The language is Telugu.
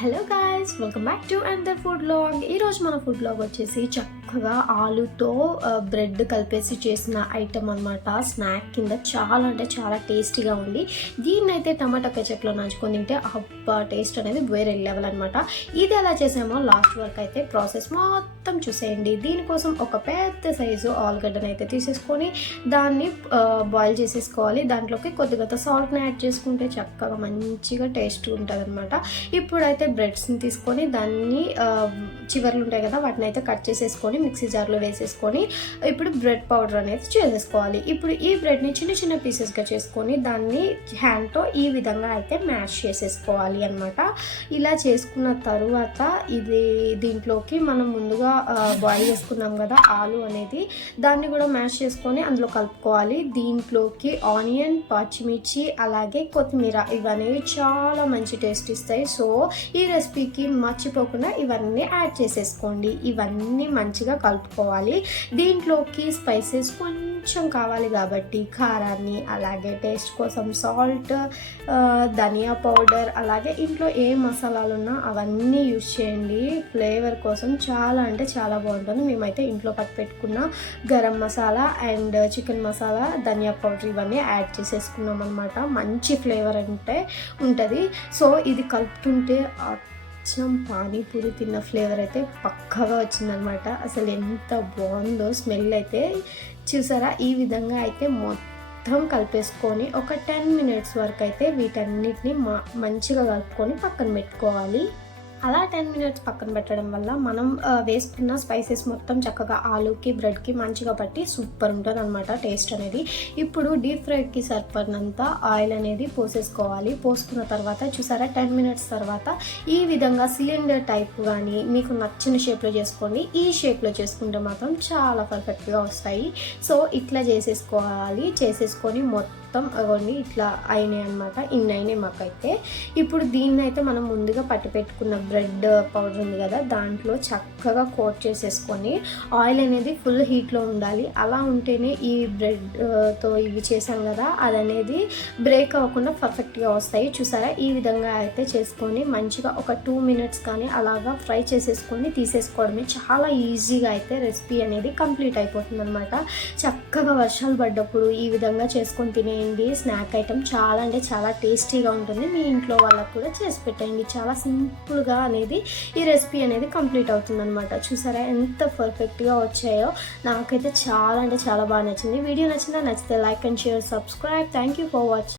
Hello guys welcome back to under food vlog ఈరోజు మన ఫుడ్ బ్లాగ్ వచ్చేసి చక్కగా ఆలుతో బ్రెడ్ కలిపేసి చేసిన ఐటమ్ అనమాట స్నాక్ కింద చాలా అంటే చాలా టేస్టీగా ఉంది. దీన్ని అయితే టమాటా కెచప్లో నంచుకొని తింటే అబ్బా టేస్ట్ అనేది వేరే లెవెల్ అనమాట ఇది ఎలా చేసామో లాస్ట్ వరకు అయితే ప్రాసెస్ మొత్తం చూసేయండి. దీనికోసం ఒక పెద్ద సైజు ఆలుగడ్డను అయితే తీసేసుకొని దాన్ని బాయిల్ చేసేసుకోవాలి. దాంట్లోకి కొద్దిగా సాల్ట్ని యాడ్ చేసుకుంటే చక్కగా మంచిగా టేస్ట్ ఉంటుంది అనమాట ఇప్పుడైతే బ్రెడ్స్ని తీసుకొని దాన్ని చివర్లు ఉంటాయి కదా వాటిని అయితే కట్ చేసేసుకొని మిక్సీ జార్లో వేసేసుకొని ఇప్పుడు బ్రెడ్ పౌడర్ అనేది చేసేసుకోవాలి. ఇప్పుడు ఈ బ్రెడ్ని చిన్న చిన్న పీసెస్గా చేసుకొని దాన్ని హ్యాండ్తో ఈ విధంగా అయితే మ్యాష్ చేసేసుకోవాలి అనమాట ఇలా చేసుకున్న తరువాత ఇది దీంట్లోకి మనం ముందుగా బాయిల్ చేసుకున్నాం కదా ఆలు అనేది దాన్ని కూడా మ్యాష్ చేసుకొని అందులో కలుపుకోవాలి. దీంట్లోకి ఆనియన్ పచ్చిమిర్చి అలాగే కొత్తిమీర ఇవనేవి చాలా మంచి టేస్ట్ ఇస్తాయి. సో ఈ రెసిపీకి మర్చిపోకుండా ఇవన్నీ యాడ్ చేసేసుకోండి. ఇవన్నీ మంచిగా కలుపుకోవాలి. దీంట్లోకి స్పైసెస్ కొంచెం కావాలి కాబట్టి కారాన్ని అలాగే టేస్ట్ కోసం సాల్ట్ ధనియా పౌడర్ అలాగే ఇంట్లో ఏ మసాలాలు ఉన్నా అవన్నీ యూజ్ చేయండి. ఫ్లేవర్ కోసం చాలా అంటే చాలా బాగుంటుంది. మేమైతే ఇంట్లో పట్టు పెట్టుకున్న గరం మసాలా అండ్ చికెన్ మసాలా ధనియా పౌడర్ ఇవన్నీ యాడ్ చేసేసుకున్నాం అనమాట మంచి ఫ్లేవర్ అంటే ఉంటుంది. సో ఇది కలుపుతుంటే అచ్చం పానీపూరి తిన్న ఫ్లేవర్ అయితే పక్కగా వచ్చిందనమాట అసలు ఎంత బాగుందో స్మెల్ అయితే. చూసారా? ఈ విధంగా అయితే మొత్తం కలిపేసుకొని ఒక టెన్ మినిట్స్ వరకు అయితే వీటన్నిటిని మా మంచిగా కలుపుకొని పక్కన పెట్టుకోవాలి. అలా టెన్ మినిట్స్ పక్కన పెట్టడం వల్ల మనం వేసుకున్న స్పైసెస్ మొత్తం చక్కగా ఆలుకి బ్రెడ్కి మంచిగా పట్టి సూపర్ ఉంటుంది అనమాట టేస్ట్ అనేది. ఇప్పుడు డీప్ ఫ్రైడ్కి సరిపడినంత ఆయిల్ అనేది పోసేసుకోవాలి. పోసుకున్న తర్వాత చూసారా టెన్ మినిట్స్ తర్వాత ఈ విధంగా సిలిండర్ టైప్ కానీ మీకు నచ్చిన షేప్లో చేసుకోండి. ఈ షేప్లో చేసుకుంటే మాత్రం చాలా పర్ఫెక్ట్గా వస్తాయి. సో ఇట్లా చేసేసుకోవాలి. చేసేసుకొని మొత్తం మొత్తం అగోండి ఇట్లా అయినాయి అనమాట ఇన్ని అయినాయి మాకైతే. ఇప్పుడు దీన్ని అయితే మనం ముందుగా పట్టి పెట్టుకున్న బ్రెడ్ పౌడర్ ఉంది కదా దాంట్లో చక్కగా కోట్ చేసేసుకొని ఆయిల్ అనేది ఫుల్ హీట్లో ఉండాలి. అలా ఉంటేనే ఈ బ్రెడ్తో ఇవి చేసాం కదా అది అనేది బ్రేక్ అవ్వకుండా పర్ఫెక్ట్గా వస్తాయి. చూసారా? ఈ విధంగా అయితే చేసుకొని మంచిగా ఒక టూ మినిట్స్ కానీ అలాగా ఫ్రై చేసేసుకొని తీసేసుకోవడమే చాలా ఈజీగా అయితే రెసిపీ అనేది కంప్లీట్ అయిపోతుంది అనమాట చక్కగా వర్షాలు పడ్డప్పుడు ఈ విధంగా చేసుకొని తినే చేయండి. స్నాక్ ఐటమ్ చాలా అంటే చాలా టేస్టీగా ఉంటుంది. మీ ఇంట్లో వాళ్ళకు కూడా చేసి పెట్టండి. చాలా సింపుల్గా అనేది ఈ రెసిపీ అనేది కంప్లీట్ అవుతుందనమాట చూసారా ఎంత పర్ఫెక్ట్గా వచ్చాయో. నాకైతే చాలా అంటే చాలా బాగా నచ్చింది. వీడియో నచ్చిందా నచ్చితే like and share subscribe. Thank you for watching